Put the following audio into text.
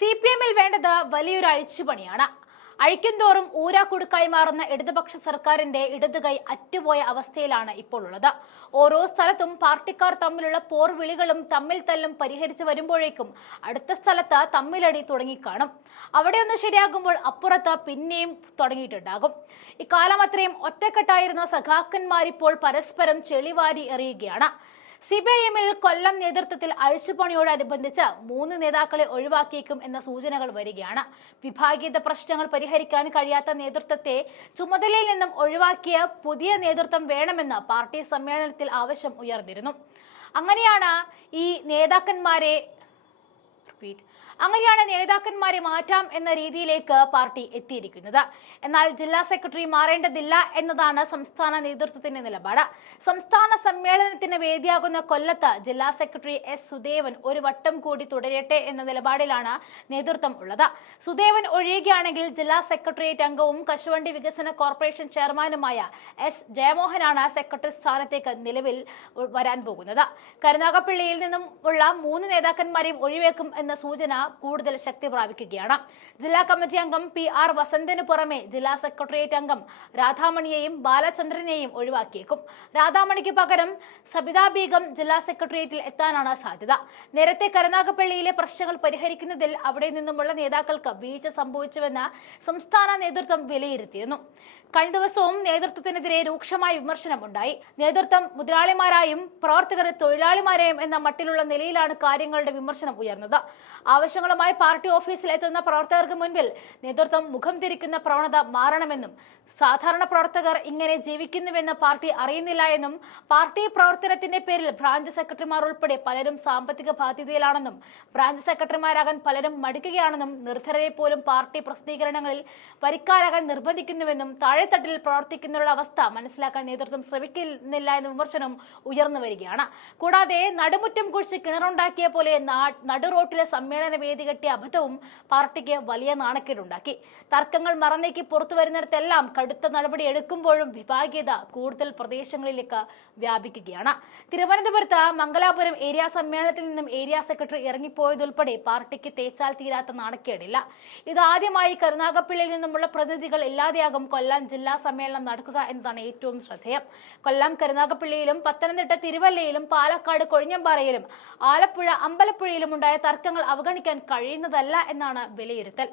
CPM-ൽ വേണ്ടത് വലിയൊരു അഴിച്ചുപണിയാണ്. അഴിക്കുന്തോറും ഊരാക്കുടുക്കായി മാറുന്ന ഇടതുപക്ഷ സർക്കാരിന്റെ ഇടതുകൈ അറ്റുപോയ അവസ്ഥയിലാണ് ഇപ്പോൾ ഉള്ളത്. ഓരോ സ്ഥലത്തും പാർട്ടിക്കാർ തമ്മിലുള്ള പോർവിളികളും തമ്മിൽ തല്ലും പരിഹരിച്ചു വരുമ്പോഴേക്കും അടുത്ത സ്ഥലത്ത് തമ്മിലടി തുടങ്ങിക്കാണും. അവിടെയൊന്ന് ശരിയാകുമ്പോൾ അപ്പുറത്ത് പിന്നെയും തുടങ്ങിയിട്ടുണ്ടാകും. ഇക്കാലം അത്രയും ഒറ്റക്കെട്ടായിരുന്ന സഖാക്കന്മാരിപ്പോൾ പരസ്പരം ചെളിവാരി എറിയുകയാണ്. CPIM-ൽ കൊല്ലം നേതൃത്വത്തിൽ അഴിച്ചുപണിയോടനുബന്ധിച്ച് 3 നേതാക്കളെ ഒഴിവാക്കിയേക്കും എന്ന സൂചനകൾ വരികയാണ്. വിഭാഗീയത പ്രശ്നങ്ങൾ പരിഹരിക്കാൻ കഴിയാത്ത നേതൃത്വത്തെ ചുമതലയിൽ നിന്നും ഒഴിവാക്കിയ പുതിയ നേതൃത്വം വേണമെന്ന് പാർട്ടി സമ്മേളനത്തിൽ ആവശ്യം ഉയർന്നിരുന്നു. അങ്ങനെയാണ് നേതാക്കന്മാരെ മാറ്റാം എന്ന രീതിയിലേക്ക് പാർട്ടി എത്തിയിരിക്കുന്നത്. എന്നാൽ ജില്ലാ സെക്രട്ടറി മാറേണ്ടതില്ല എന്നതാണ് സംസ്ഥാന നേതൃത്വത്തിന്റെ നിലപാട്. സംസ്ഥാന സമ്മേളനത്തിന് വേദിയാകുന്ന കൊല്ലത്ത് ജില്ലാ സെക്രട്ടറി S. സുദേവൻ ഒരു വട്ടം കൂടി തുടരട്ടെ എന്ന നിലപാടിലാണ് നേതൃത്വം ഉള്ളത്. സുദേവൻ ഒഴിയുകയാണെങ്കിൽ ജില്ലാ സെക്രട്ടേറിയറ്റ് അംഗവും കശുവണ്ടി വികസന കോർപ്പറേഷൻ ചെയർമാനുമായ S. ജയമോഹനാണ് സെക്രട്ടറി സ്ഥാനത്തേക്ക് നിലവിൽ വരാൻ പോകുന്നത്. കരുനാഗപ്പള്ളിയിൽ നിന്നും ഉള്ള 3 നേതാക്കന്മാരെയും ഒഴിവേക്കും എന്ന സൂചന കൂടുതൽ ശക്തി പ്രാപിക്കുകയാണ്. ജില്ലാ കമ്മിറ്റി അംഗം PR വസന്തനു പുറമെ ജില്ലാ സെക്രട്ടേറിയറ്റ് അംഗം രാധാമണിയെയും ബാലചന്ദ്രനെയും ഒഴിവാക്കിയേക്കും. രാധാമണിക്ക് പകരം സബിത ബീഗം ജില്ലാ സെക്രട്ടേറിയറ്റിൽ എത്താനാണ് സാധ്യത. നേരത്തെ കരുനാഗപ്പള്ളിയിലെ പ്രശ്നങ്ങൾ പരിഹരിക്കുന്നതിൽ അവിടെ നിന്നുമുള്ള നേതാക്കൾക്ക് വീഴ്ച സംഭവിച്ചുവെന്ന് സംസ്ഥാന നേതൃത്വം വിലയിരുത്തിയിരുന്നു. കഴിഞ്ഞ ദിവസവും നേതൃത്വത്തിനെതിരെ രൂക്ഷമായ വിമർശനം ഉണ്ടായി. നേതൃത്വം മുതലാളിമാരായും പ്രവർത്തകർ തൊഴിലാളിമാരെയും എന്ന മട്ടിലുള്ള നിലയിലാണ് കാര്യങ്ങളുടെ വിമർശനം ഉയർന്നത്. ആവശ്യങ്ങളുമായി പാർട്ടി ഓഫീസിൽ എത്തുന്ന പ്രവർത്തകർക്ക് മുൻപിൽ നേതൃത്വം മുഖം തിരിക്കുന്ന പ്രവണത മാറണമെന്നും സാധാരണ പ്രവർത്തകർ ഇങ്ങനെ ജീവിക്കുന്നുവെന്ന് പാർട്ടി അറിയുന്നില്ല എന്നും പാർട്ടി പ്രവർത്തനത്തിന്റെ പേരിൽ ബ്രാഞ്ച് സെക്രട്ടറിമാർ ഉൾപ്പെടെ പലരും സാമ്പത്തിക ബാധ്യതയിലാണെന്നും ബ്രാഞ്ച് സെക്രട്ടറിമാരാകാൻ പലരും മടിക്കുകയാണെന്നും നിർധരരെ പോലും പാർട്ടി പ്രസിദ്ധീകരണങ്ങളിൽ വരിക്കാരാകാൻ നിർബന്ധിക്കുന്നുവെന്നും താഴെത്തട്ടിൽ പ്രവർത്തിക്കുന്നവരുടെ അവസ്ഥ മനസ്സിലാക്കാൻ നേതൃത്വം ശ്രമിക്കുന്നില്ല എന്ന വിമർശനം ഉയർന്നു വരികയാണ്. കൂടാതെ നടുമുറ്റം കുഴിച്ച് കിണറുണ്ടാക്കിയ പോലെ നടുറോട്ടിലെ സമ്മേളന വേദി കെട്ടിയ അബദ്ധവും പാർട്ടിക്ക് വലിയ നാണക്കേടുണ്ടാക്കി. തർക്കങ്ങൾ മറന്നേക്ക് പുറത്തു വരുന്നിടത്തെല്ലാം കടുത്ത നടപടി എടുക്കുമ്പോഴും വിഭാഗീയത കൂടുതൽ പ്രദേശങ്ങളിലേക്ക് വ്യാപിക്കുകയാണ്. തിരുവനന്തപുരത്ത് മംഗലാപുരം ഏരിയ സമ്മേളനത്തിൽ നിന്നും ഏരിയ സെക്രട്ടറി ഇറങ്ങിപ്പോയതുൾപ്പെടെ പാർട്ടിക്ക് തേച്ചാൽ തീരാത്ത നാണക്കേടില്ല. ഇതാദ്യമായി കരുനാഗപ്പള്ളിയിൽ നിന്നുമുള്ള പ്രതിനിധികൾ ഇല്ലാതെയാകും കൊല്ലം ജില്ലാ സമ്മേളനം നടക്കുക എന്നതാണ് ഏറ്റവും ശ്രദ്ധേയം. കൊല്ലം കരുനാഗപ്പള്ളിയിലും പത്തനംതിട്ട തിരുവല്ലയിലും പാലക്കാട് കൊഴിഞ്ഞമ്പാറയിലും ആലപ്പുഴ അമ്പലപ്പുഴയിലും ഉണ്ടായ തർക്കങ്ങൾ അവഗണിക്കാൻ കഴിയുന്നതല്ല എന്നാണ് വിലയിരുത്തൽ.